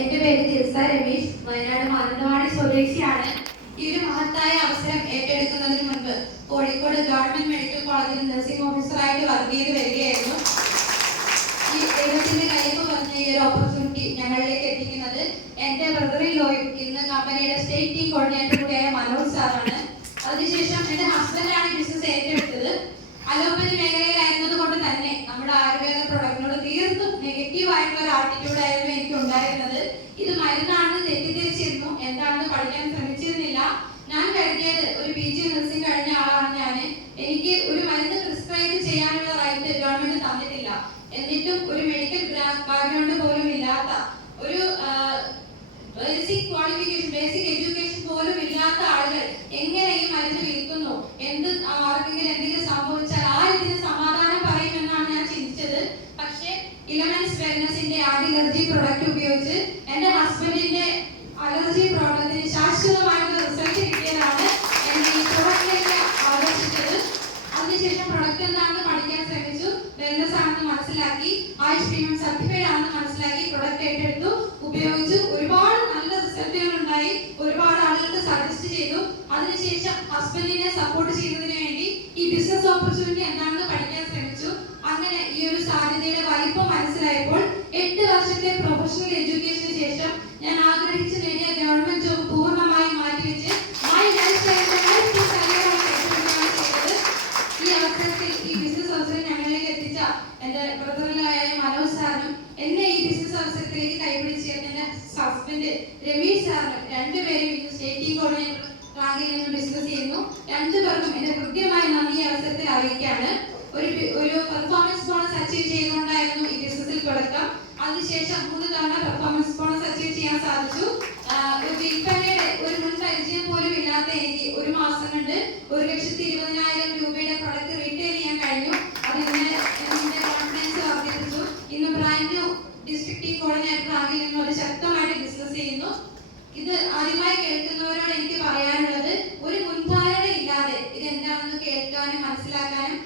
എന്റെ പേര് തിരുസ രമേശ്, വയനാട് മാനന്തവാടി സ്വദേശിയാണ്. ഈ ഒരു മഹത്തായ അവസരം ഏറ്റെടുക്കുന്നതിന് മുൻപ് കോഴിക്കോട് ഗവൺമെന്റ് മെഡിക്കൽ കോളേജിൽ നഴ്സിംഗ് ഓഫീസറായിട്ട് വർക്ക് ചെയ്ത് വരികയായിരുന്നു. ഈ ദൈവത്തിന്റെ കയ്യൊപ്പ് പറഞ്ഞ ഈ ഒരു ഓപ്പർച്യൂണിറ്റി ഞങ്ങളിലേക്ക് എത്തിക്കുന്നത് എന്റെ ബ്രദറിൻ ലോയും ഇന്ന് കമ്പനിയുടെ സ്റ്റേറ്റ് ടീം കോർഡിനേറ്റർ കൂടിയായ മനോജ് സാറാണ്. അതിനുശേഷം എന്റെ ഹസ്ബൻഡാണ് ബിസിനസ് ഏറ്റെടുത്തത്. അലോപ്പതി മേഖലയിലായിരുന്നത് കൊണ്ട് തന്നെ നമ്മുടെ ആയുർവേദ പ്രൊഡക്റ്റിനോട് തീർത്തും നെഗറ്റീവ് ആയിട്ടുള്ള ഒരു ആറ്റിറ്റ്യൂഡ് ആയിരുന്നു എനിക്ക് ഉണ്ടായിരുന്നത്. ഇത് മരുന്നാണെന്ന് തെറ്റിദ്ധരിച്ചിരുന്നു, എന്താണെന്ന് പഠിക്കാൻ ശ്രമിച്ചിരുന്നില്ല. ഞാൻ കരുതിയത് ഒരു PG നഴ്സിംഗ് കഴിഞ്ഞ ആളാണ് ഞാൻ, എനിക്ക് ഒരു മരുന്ന് പ്രിസ്ക്രൈബ് ചെയ്യാനുള്ള റൈറ്റ് ഗവൺമെന്റ് തന്നിട്ടില്ല. എന്നിട്ടും ഒരു മെഡിക്കൽ ബാക്ക്ഗ്രൗണ്ട് പോലും ഇല്ലാത്ത, ഒരു ബേസിക് ക്വാളിഫിക്കേഷൻ, ബേസിക് എഡ്യൂക്കേഷൻ പോലും ഇല്ലാത്ത ആളുകൾ എങ്ങനെ ഈ മരുന്ന് വിൽക്കുന്നു, ആർക്കെങ്കിലും എന്തെങ്കിലും സംഭവിച്ചാൽ ആരിതിന് സമാധാനം പറയുമെന്നാണ് ഞാൻ ചിന്തിച്ചത്. പക്ഷേ ഇലമെന്റ്സ് വെൽനസിന്റെ ആന്റി-അലർജി പ്രൊഡക്റ്റ് ഉപയോഗിച്ച് എന്റെ ഹസ്ബൻഡിന്റെ അലർജി പ്രോബ്ലത്തിന് ശാശ്വതമായിട്ടുള്ള റിസൾട്ട് കിട്ടിയതാണ് എന്നെ ഈ പ്രൊഡക്റ്റിലേക്ക് ആകർഷിച്ചത്. അതിനുശേഷം പ്രൊഡക്റ്റ് എന്താണെന്ന് പഠിക്കാൻ ശ്രമിച്ചു, വെൽനസ് ആണെന്ന് മനസ്സിലാക്കി, ആയുഷ് പ്രീമിയം സർട്ടിഫൈഡ് ആണെന്ന് മനസ്സിലാക്കി, പ്രൊഡക്റ്റ് ഏറ്റെടുത്തു, ഉപയോഗിച്ചു. ഒരുപാട് നല്ല റിസൾട്ടുകൾ ഉണ്ടായി, ഒരുപാട് ആളുകൾക്ക് സജസ്റ്റ് ചെയ്തു. അതിനുശേഷം ഹസ്ബൻഡിനെ സപ്പോർട്ട് ചെയ്യുന്നതിന് വേണ്ടി ഈ ബിസിനസ് ഓപ്പർച്യൂണിറ്റി എന്താണെന്ന് പഠിക്കാൻ ശ്രമിച്ചു. അങ്ങനെ ഈ ഒരു സാധ്യതയുടെ വലിപ്പം മനസ്സിലായപ്പോൾ 8 വർഷത്തെ പ്രൊഫഷണൽ എഡ്യൂക്കേഷന് ശേഷം ഞാൻ ആഗ്രഹിച്ചു നേടിയ ഗവൺമെന്റ് ജോബ് പൂർണ്ണമായി മാറ്റിവെച്ച് ഈ അവസരത്തിൽ ഈ ബിസിനസ് അവസരം ഞങ്ങളിലേക്ക് എത്തിച്ച എന്റെ ബ്രദറിനായ മനോജ് സാറിനും എന്നെ ഈ ബിസിനസ് അവസരത്തിലേക്ക് കൈപിടിച്ച് എന്റെ ഹസ്ബൻഡ് രമേശ് സാറിനും, രണ്ടുപേരും ഇന്ന് സ്റ്റേറ്റ് ടീം കോർഡിനേറ്റർ റാങ്കിൽ നിന്ന് ബിസിനസ് ചെയ്യുന്നു. രണ്ടുപേർക്കും എന്റെ കൃത്യമായ നന്ദി അവസരത്തിൽ അറിയിക്കാണ്. ഒരു പെർഫോമൻസ് ബോണസ് അച്ചീവ് ചെയ്തുകൊണ്ടായിരുന്നു ഈ ബിസിനസ്സിൽ തുടക്കം. അതിനുശേഷം 3 തവണ പെർഫോമൻസ് ബോണസ് അച്ചീവ് ചെയ്യാൻ സാധിച്ചു. വിൽപ്പനയുടെ ഒരു മുൻ പരിചയം പോലും ഇല്ലാത്ത എനിക്ക് ഒരു മാസം കൊണ്ട് 1,20,000 രൂപയുടെ പ്രൊഡക്റ്റ് റീറ്റെയിൽ ചെയ്യാൻ കഴിഞ്ഞു. അതിന് എന്റെ കോൺഫിഡൻസ് വർദ്ധിപ്പിച്ചു. ഇന്ന് brand new district team coordinator ആകിൽ നിന്ന് ഒരു ശക്തമായിട്ട് ബിസിനസ് ചെയ്യുന്നു. ഇത് ആദ്യമായി കേൾക്കുന്നവരോട് എനിക്ക് പറയാനുള്ളത്, ഒരു മുൻധാരണ ഇല്ലാതെ ഇത് എന്താണെന്ന് കേൾക്കാനും മനസ്സിലാക്കാനും